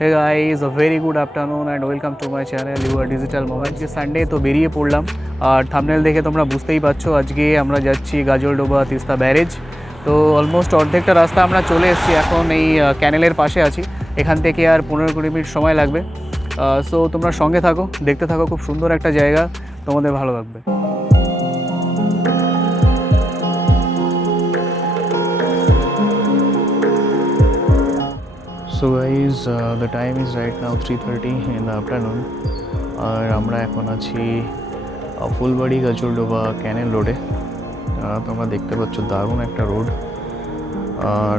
Hey guys, a very good afternoon and welcome to my channel You Are Digital Moment. আজকে Sunday তো বেরিয়ে পড়লাম আর thumbnail দেখে তোমরা বুঝতেই পারছো আজকে আমরা যাচ্ছি গাজলডোবা তিস্তা ব্যারেজ। তো অলমোস্ট অর্ধেকটা রাস্তা আমরা চলে এসেছি, এখন এই ক্যানেলের পাশে আছি। এখান থেকে আর 15-20 মিনিট সময় লাগবে। সো তোমরা সঙ্গে থাকো, দেখতে থাকো, খুব সুন্দর একটা জায়গা, তোমাদের ভালো লাগবে। So guys, the time is right now 3:30 in the afternoon আর আমরা এখন আছি ফুলবাড়ি গাজলডোবা ক্যানেল রোডে। তোমরা দেখতে পাচ্ছ দারুণ একটা রোড।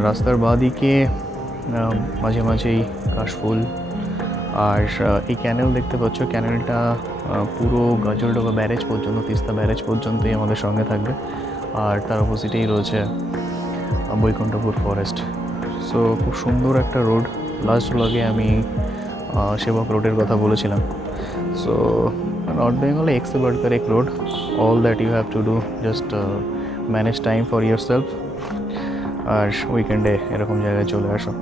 রাস্তার বাঁদিকে মাঝে মাঝেই কাশফুল আর এই ক্যানেল দেখতে পাচ্ছ। ক্যানেলটা পুরো গাজলডোবা ব্যারেজ পর্যন্ত, তিস্তা ব্যারেজ পর্যন্তই আমাদের সঙ্গে থাকবে। আর তার অপোজিটেই রয়েছে বৈকুণ্ঠপুর ফরেস্ট। সো খুব সুন্দর একটা রোড। লাস্ট ব্লগে আমি সেবক রোডের কথা বলেছিলাম। সো নর্থ বেঙ্গলে এক সে বাড়কর এক road. All that you have to do just manage time for yourself আর উইকেন্ডে এরকম জায়গায় চলে আসো।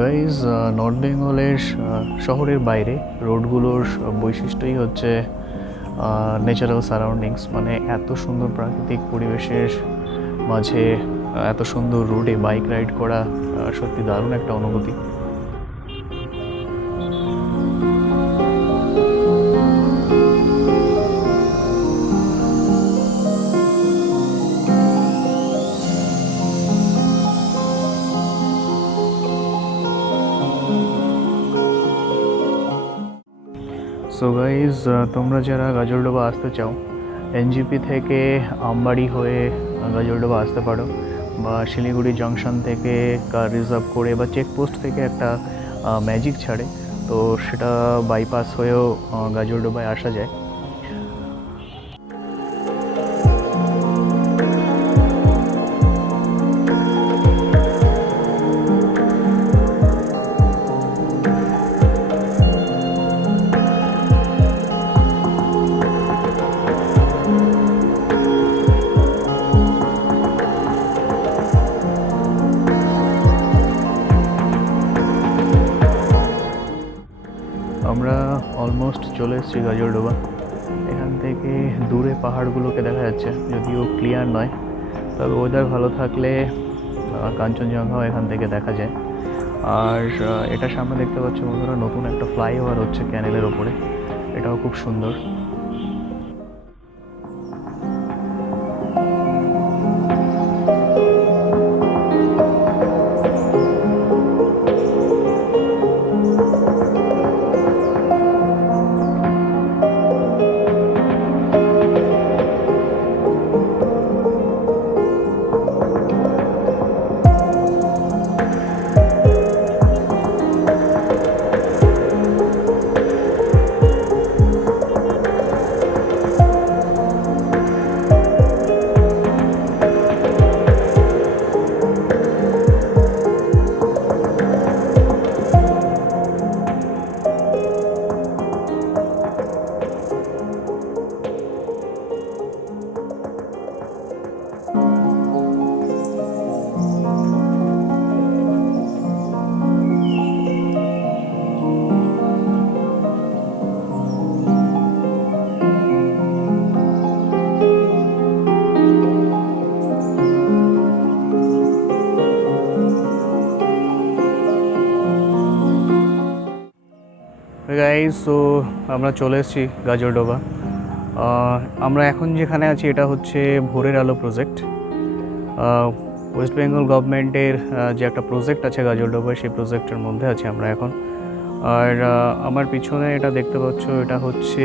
গাইজ, নর্থ বেঙ্গলের শহরের বাইরে রোডগুলোর বৈশিষ্ট্যই হচ্ছে ন্যাচারাল সারাউন্ডিংস। মানে এত সুন্দর প্রাকৃতিক পরিবেশের মাঝে এত সুন্দর রোডে বাইক রাইড করা সত্যি দারুণ একটা অনুভূতি। সো গাইজ, তোমরা যারা গাজলডোবা আসতে চাও, এনজিপি থেকে আমবাড়ি হয়ে গাজলডোবা আসতে পারো, বা শিলিগুড়ি জাংশন থেকে কার রিজার্ভ করে বা চেকপোস্ট থেকে একটা ম্যাজিক ছাড়ে, তো সেটা বাইপাস হয়েও গাজলডোবায় আসা যায়। আমরা অলমোস্ট চলে এসেছি গাজলডোবা। এখান থেকে দূরে পাহাড়গুলোকে দেখা যাচ্ছে, যদিও ক্লিয়ার নয়, তবে ওয়েদার ভালো থাকলে কাঞ্চনজঙ্ঘাও এখান থেকে দেখা যায়। আর এটা সামনে দেখতে পাচ্ছ বন্ধুরা, নতুন একটা ফ্লাইওভার হচ্ছে ক্যানেলের ওপরে, এটাও খুব সুন্দর। গাইজ, সো আমরা চলে এসেছি গাজলডোবা। আমরা এখন যেখানে আছি এটা হচ্ছে ভোরের আলো প্রজেক্ট। ওয়েস্ট বেঙ্গল গভর্নমেন্টের যে একটা প্রজেক্ট আছে গাজলডোবায়, সেই প্রজেক্টের মধ্যে আছি আমরা এখন। আর আমার পিছনে এটা দেখতে পাচ্ছ, এটা হচ্ছে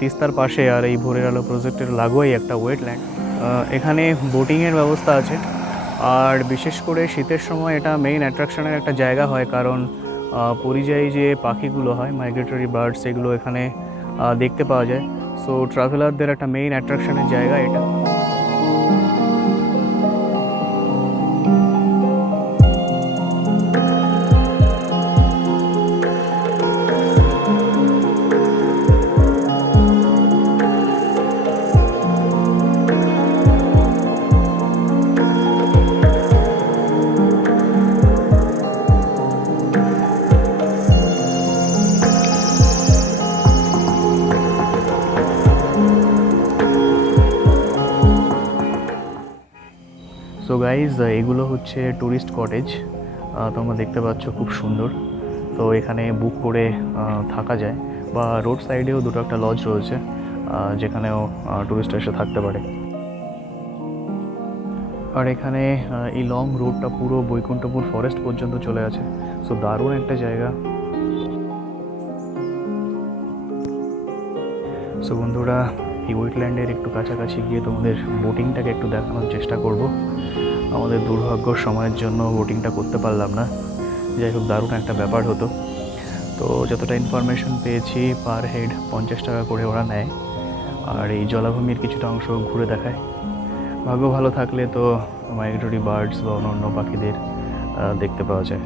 তিস্তার পাশে আর এই ভোরের আলো প্রজেক্টের লাগোয়াই একটা ওয়েটল্যান্ড। এখানে বোটিংয়ের ব্যবস্থা আছে। আর বিশেষ করে শীতের সময় এটা মেইন অ্যাট্রাকশনের একটা জায়গা হয়, কারণ পরিযায়ী যে পাখিগুলো হয়, মাইগ্রেটরি বার্ডস, এগুলো এখানে দেখতে পাওয়া যায়। সো ট্রাভেলারদের একটা মেইন অ্যাট্রাকশনের জায়গা এটা। সো গাইজ, এগুলো হচ্ছে ট্যুরিস্ট কটেজ। তোমরা দেখতে পাচ্ছ খুব সুন্দর। তো এখানে বুক করে থাকা যায়, বা রোড সাইডেও দুটো একটা লজ রয়েছে যেখানেও ট্যুরিস্ট এসে থাকতে পারে। আর এখানে এই লং রোডটা পুরো বৈকুণ্ঠপুর ফরেস্ট পর্যন্ত চলে আছে। সো দারুণ একটা জায়গা। সো বন্ধুরা, এই ওয়েটল্যান্ডের একটু কাছাকাছি গিয়ে তোমাদের বোটিংটাকে একটু দেখানোর চেষ্টা করব। আমাদের দুর্ভাগ্য সময়ের জন্য বোটিংটা করতে পারলাম না। যাই হোক, দারুণ একটা ব্যাপার হতো। তো যতটা ইনফরমেশন পেয়েছি, পার হেড 50 টাকা করে ওরা নেয়, আর এই জলাভূমির কিছুটা অংশ ঘুরে দেখায়। ভাগ্য ভালো থাকলে তো মাইগ্রেটরি বার্ডস বা অন্য পাখিদের দেখতে পাওয়া যায়।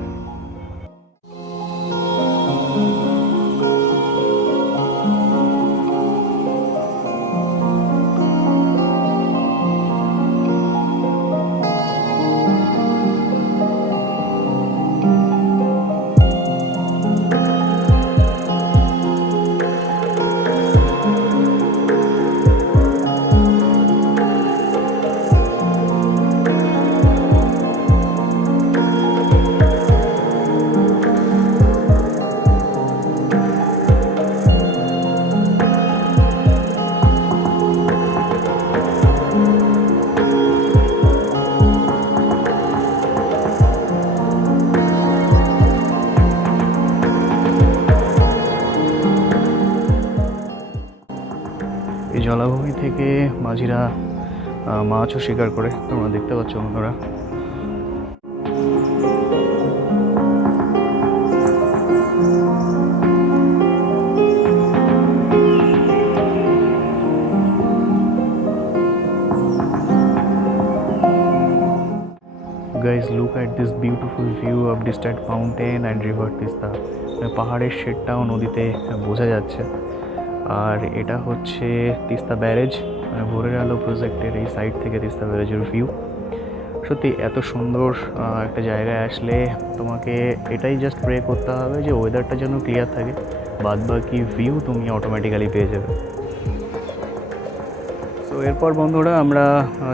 এই জলাভূমি থেকে মাঝিরা মাছও শিকার করে, তোমরা দেখতে পাচ্ছ বন্ধুরা। Guys, look at this beautiful view of distant mountain and river Teesta. পাহাড়ের শেডটাও নদীতে বোঝা যাচ্ছে। আর এটা হচ্ছে তিস্তা ব্যারেজ, ভোরের আলো প্রজেক্টের এই সাইড থেকে তিস্তা ব্যারেজের ভিউ। সত্যি এত সুন্দর একটা জায়গায় আসলে তোমাকে এটাই জাস্ট প্রে করতে হবে যে ওয়েদারটা যেন ক্লিয়ার থাকে, বাদ বাকি ভিউ তুমি অটোমেটিক্যালি পেয়ে যাবে। তো এরপর বন্ধুরা, আমরা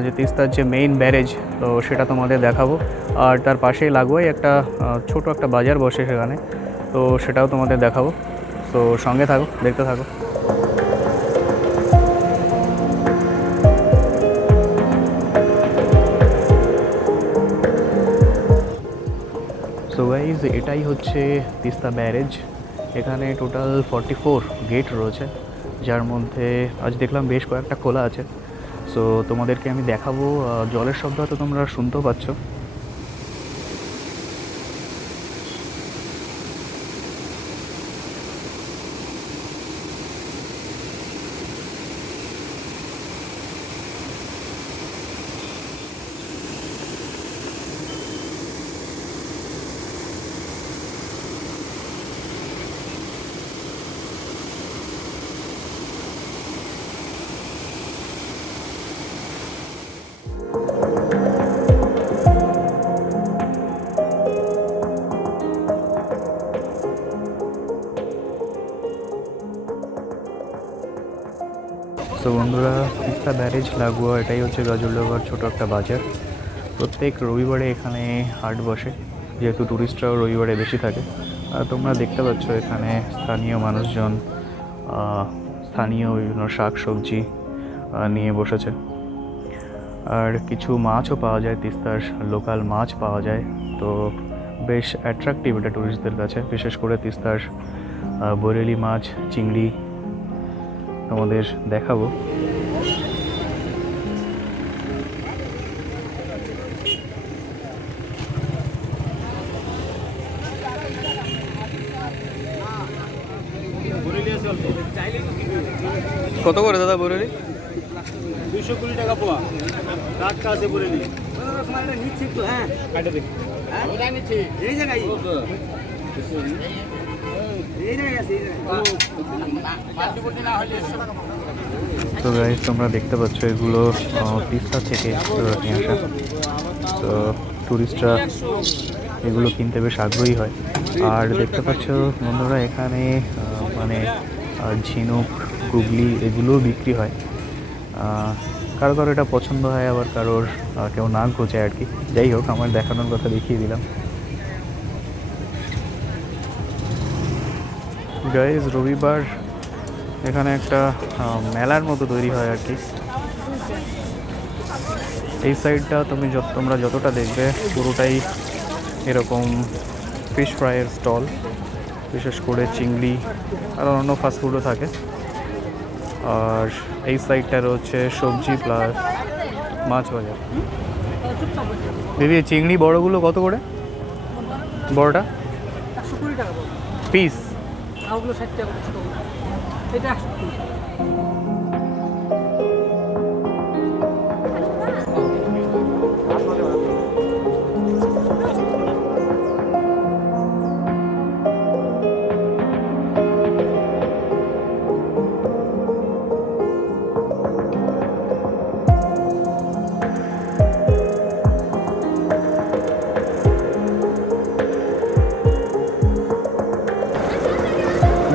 যে তিস্তার যে মেইন ব্যারেজ, তো সেটা তোমাদের দেখাবো। আর তার পাশেই লাগোয়াই একটা ছোট একটা বাজার বসে সেখানে, তো সেটাও তোমাদের দেখাবো। তো সঙ্গে থাকো, দেখতে থাকো। সো গাইজ, এটাই হচ্ছে তিস্তা ব্যারেজ। এখানে টোটাল 44 গেট রয়েছে, যার মধ্যে আজ দেখলাম বেশ কয়েকটা খোলা আছে। সো তোমাদেরকে আমি দেখাবো। জলের শব্দ হয়তো তোমরা শুনতেও পাচ্ছ। তো বন্ধুরা, তিস্তা ব্যারেজ লাগোয়া এটাই হচ্ছে গাজলডোবার ছোটো একটা বাজার। প্রত্যেক রবিবারে এখানে হাট বসে, যেহেতু ট্যুরিস্টরাও রবিবারে বেশি থাকে। আর তোমরা দেখতে পাচ্ছ এখানে স্থানীয় মানুষজন স্থানীয় বিভিন্ন শাক সবজি নিয়ে বসেছে। আর কিছু মাছও পাওয়া যায়, তিস্তার লোকাল মাছ পাওয়া যায়। তো বেশ অ্যাট্রাকটিভ এটা ট্যুরিস্টদের কাছে, বিশেষ করে তিস্তার বরেলি মাছ, চিংড়ি তোমাদের দেখাবো। কত করে দাদা বরেলি? 220 টাকা পোয়া। টাটকা আছে বরেলি। নিচ্ছি তো, হ্যাঁ কাটে দেখি। হ্যাঁ ওটা নিচ্ছি এই জায়গায়। এই জায়গায় আছে, এই জায়গায় না হলে। তো গাইস, তোমরা দেখতে পাচ্ছ এগুলো তিস্তা থেকে নিয়ে আসা। তো ট্যুরিস্টরা এগুলো কিনতে বেশ আগ্রহী হয়। আর দেখতে পাচ্ছ বন্ধুরা, এখানে মানে ঝিনুক, গুগলি এগুলোও বিক্রি হয়। কারো কারো এটা পছন্দ হয়, আবার কারোর কেউ নাক গোচায় আর কি। যাই হোক, আমার দেখানোর কথা দেখিয়ে দিলাম। গাইজ, রবিবার এখানে একটা মেলার মতো তৈরি হয় আর কি। এই সাইডটা তোমরা যতটা দেখবে পুরোটাই এরকম ফিশ ফ্রাইয়ের স্টল, বিশেষ করে চিংড়ি আর অন্য ফাস্টফুডও থাকে। আর এই সাইডটা রয়েছে সবজি প্লাস মাছ বাজার। দিদি, চিংড়ি বড়গুলো কত করে? বড়টা 120 টাকা পিস? ওগুলো 60 টাকা ছোট, এটা 120 টাকা।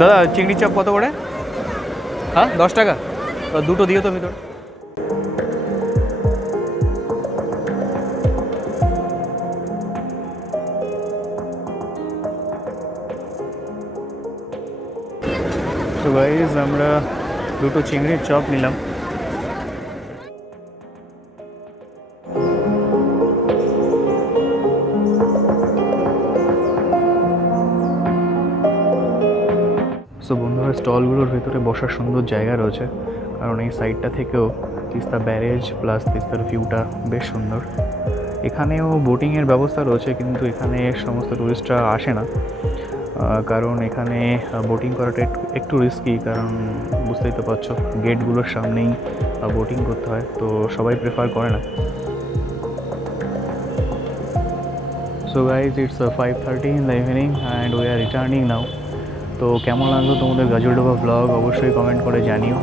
দাদা, চিংড়ি চাপ কত করে? হ্যাঁ, 10 টাকা। দুটো দিও তো ভিতর। সো গাইজ, আমরা দুটো চিংড়ির চপ নিলাম। সো বন্ধুরা, স্টলগুলোর ভেতরে বসার সুন্দর জায়গা রয়েছে, কারণ এই সাইডটা থেকেও তিস্তা ব্যারেজ প্লাস তিস্তার ভিউটা বেশ সুন্দর। এখানেও বোটিংয়ের ব্যবস্থা রয়েছে, কিন্তু এখানে সমস্ত টুরিস্টরা আসে না, কারণ এখানে বোটিং করাটা একটু রিস্কি, কারণ বুঝতেই তো পারছো গেটগুলোর সামনেই বোটিং করতে হয়, তো সবাই প্রেফার করে না। So guys, it's 5:30 in the evening and we are returning now. তো কেমন লাগলো তোমাদের গাজলডোবা ব্লগ অবশ্যই কমেন্ট করে জানিও,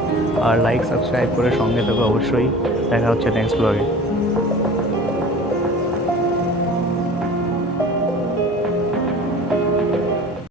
আর লাইক সাবস্ক্রাইব করে সঙ্গে থাকো অবশ্যই। দেখা হচ্ছে নেক্সট ব্লগে।